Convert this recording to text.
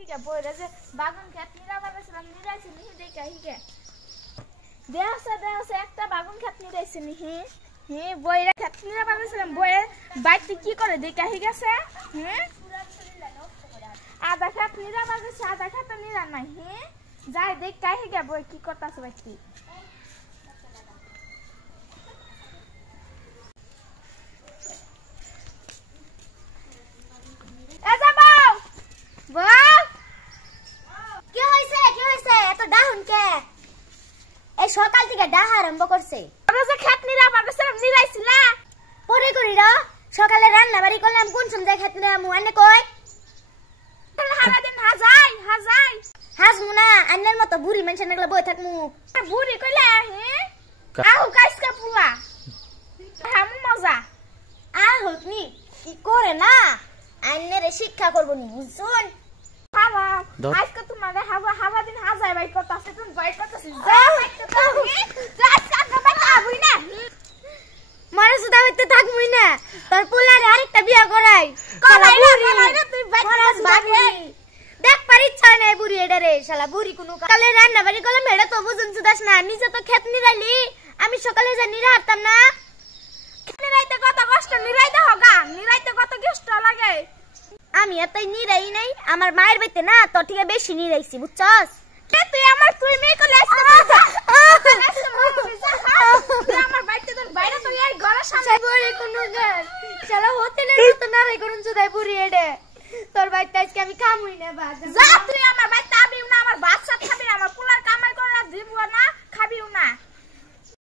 ठीक है बोले जे বাগুন ক্ষেত নিরাবাছিলাম নিরাইছি নিহি দেখা হিকে দেহসে একটা বাগুন ক্ষেত নিরাইছি নিহি হে বইরা ক্ষেত নিরাবাছিলাম বইয়ে বাইতে কি করে দেখা হি গেছে আধা ক্ষেত নিরাবাছে আধা ক্ষেত নিরা নাই যাই দেখা হিকে বই কি করতাছে বাইতে সকাল থেকে ডাহা আরম্ভ করছে আমরা যে খেত নিরাবার গেছিলাম নিরাইছিলা পরে করিরা সকালে রান্না বাড়ি করলাম কোন সময় খেত নিরামু আনে কই সারা দিন হাজাই হাজমুনা আন্নের মতো বুড়ি মানুষ নাগলা বই থাকমু বুড়ি কইলা আহু কাইসকা পুলা হামু মজা আহুত নি কি করে না আন্নেরে শিক্ষা করব নি বুঝছুন হাওয়া আজকে তোমার হাওয়া দিন হাজাই বাই করতাছে তুমি বাই করতাছিস মারে সুদা হইতে থাকমুই না তোর পোলারে আরেকটা বিয়া করাই তুই দেখ পার ইচ্ছা নাই বুড়ি এডারে শালা বুড়ি কোনো কালে রান্না বাড়ি করলাম এটা তো বুঝুন সুদাস না নিজে তো খেত নিরাইলি আমি সকালে যা নিরা হাঁটতাম না নিরাইতে কত কষ্ট নিরাইতে হগা নিরাইতে কত কষ্ট লাগে আমি এতই নিরাই নাই আমার মায়ের বাইতে না তোর থেকে বেশি নিরাইছি বুঝছস তুই আমার তুই মেয়ে কলে আমার বাইতে তোর বাইরে তো এই ঘরের সামনে বুড়ি কোনো গান শালা হোটেলে তো না রে করুন সুদাই বুড়ি এডে তোর বাইতে আজকে আমি খামুই না বাদ যা তুই আমার বাইতে আবিও না আমার বাচ্চা খাবি আমার পোলার কামাই করে দিব না খাবিও না